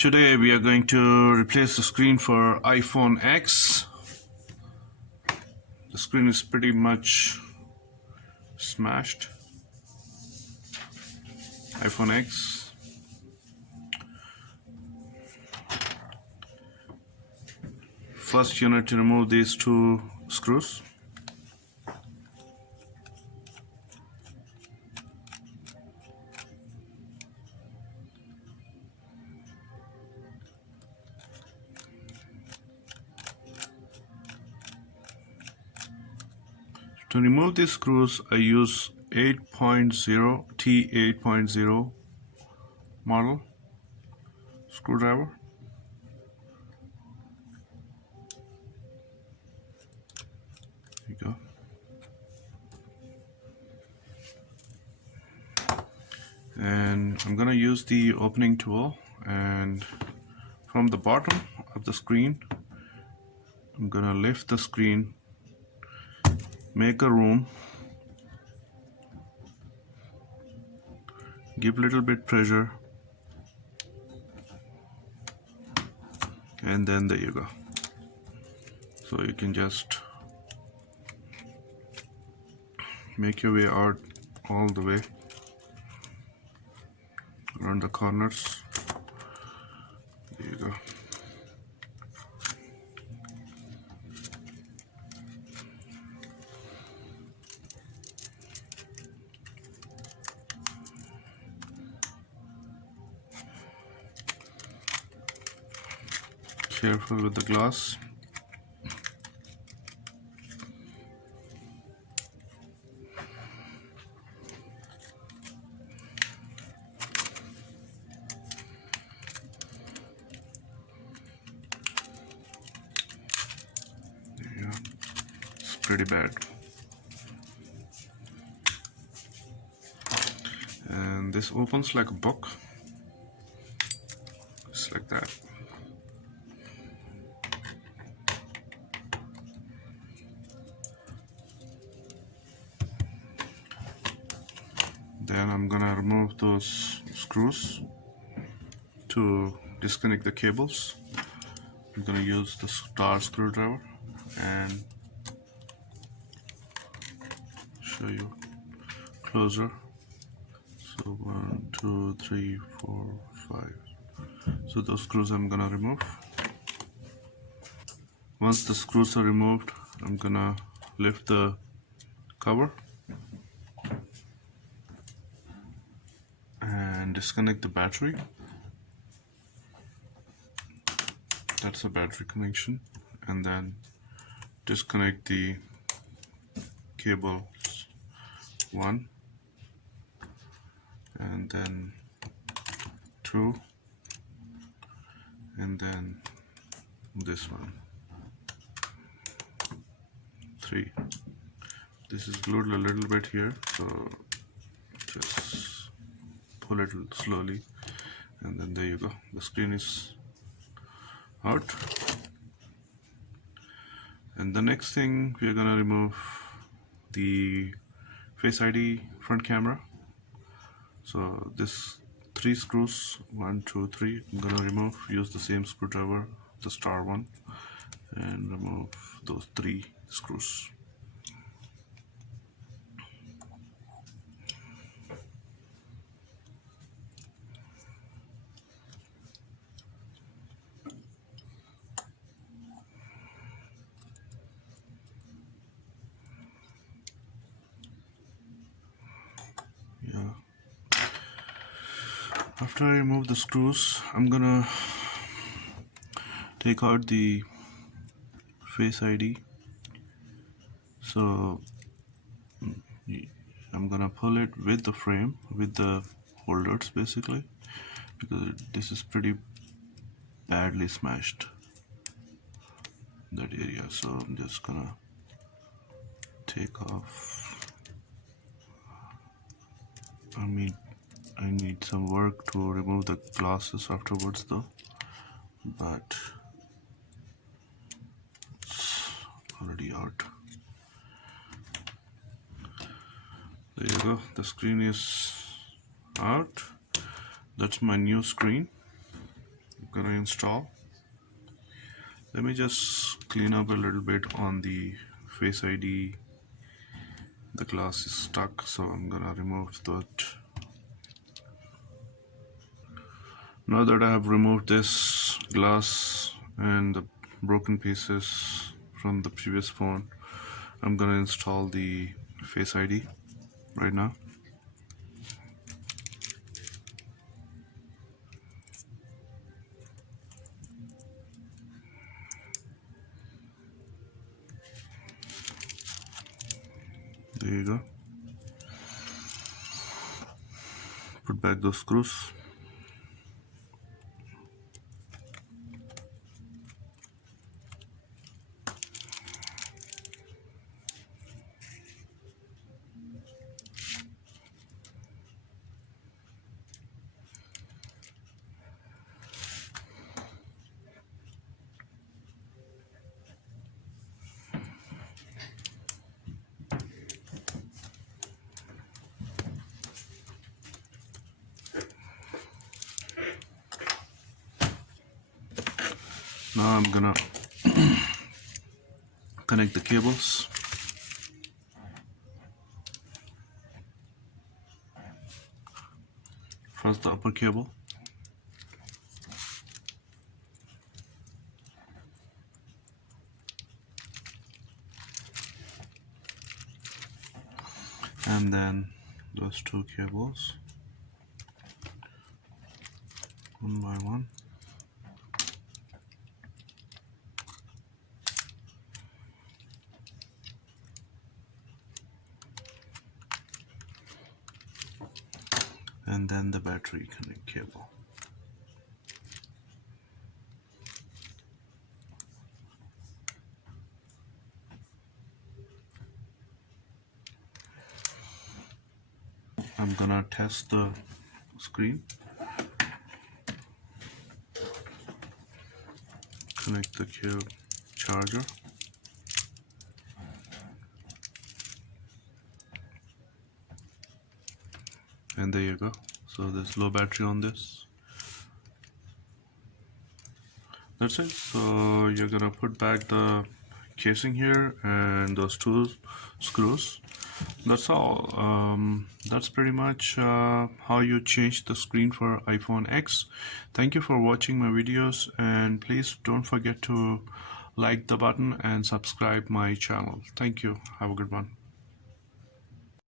Today we are going to replace the screen for iPhone X. The screen is pretty much smashed. iPhone X. First you need to remove these two screws. To remove these screws, I use 8.0 T8.0 model screwdriver. There you go. And I'm gonna use the opening tool, and from the bottom of the screen, I'm gonna lift the screen, make a room, give a little bit pressure, and then there you go. So you can just make your way out all the way around the corners. There you go. Careful with the glass. There you go. It's pretty bad. And this opens like a book. Just like that. Then I'm gonna remove those screws to disconnect the cables. I'm gonna use the star screwdriver and show you closer. So 1, 2, 3, 4, 5. So those screws I'm gonna remove. Once the screws are removed, I'm gonna lift the cover and disconnect the battery. That's a battery connection, and then disconnect the cables 1 and then 2 and then this one 3. This is glued a little bit here, so just pull it slowly, and then there you go. The screen is out. And the next thing, we are gonna remove the Face ID front camera. So this 3 screws, 1, 2, 3, I'm gonna remove. Use the same screwdriver, the star one, and remove those 3 screws. Yeah. After I remove the screws, I'm gonna take out the Face ID. So I'm gonna pull it with the frame, with the holders basically, because this is pretty badly smashed, that area. So I'm just gonna take off. I need some work to remove the glasses afterwards though, but it's already out. There you go, the screen is out. That's my new screen. You gonna install. Let me just clean up a little bit on the Face ID. The glass is stuck, so I'm gonna remove that. Now that I have removed this glass and the broken pieces from the previous phone, I'm gonna install the Face ID right now. There you go. Put back those screws. Now I'm gonna connect the cables. First the upper cable. And then those two cables, one by one. And then the battery connect cable. I'm gonna test the screen. Connect the charger. And there you go. So there's low battery on this. That's it. So you're gonna put back the casing here and those two screws. That's all. That's pretty much how you change the screen for iPhone X. Thank you for watching my videos, and please don't forget to like the button and subscribe my channel. Thank you. Have a good one.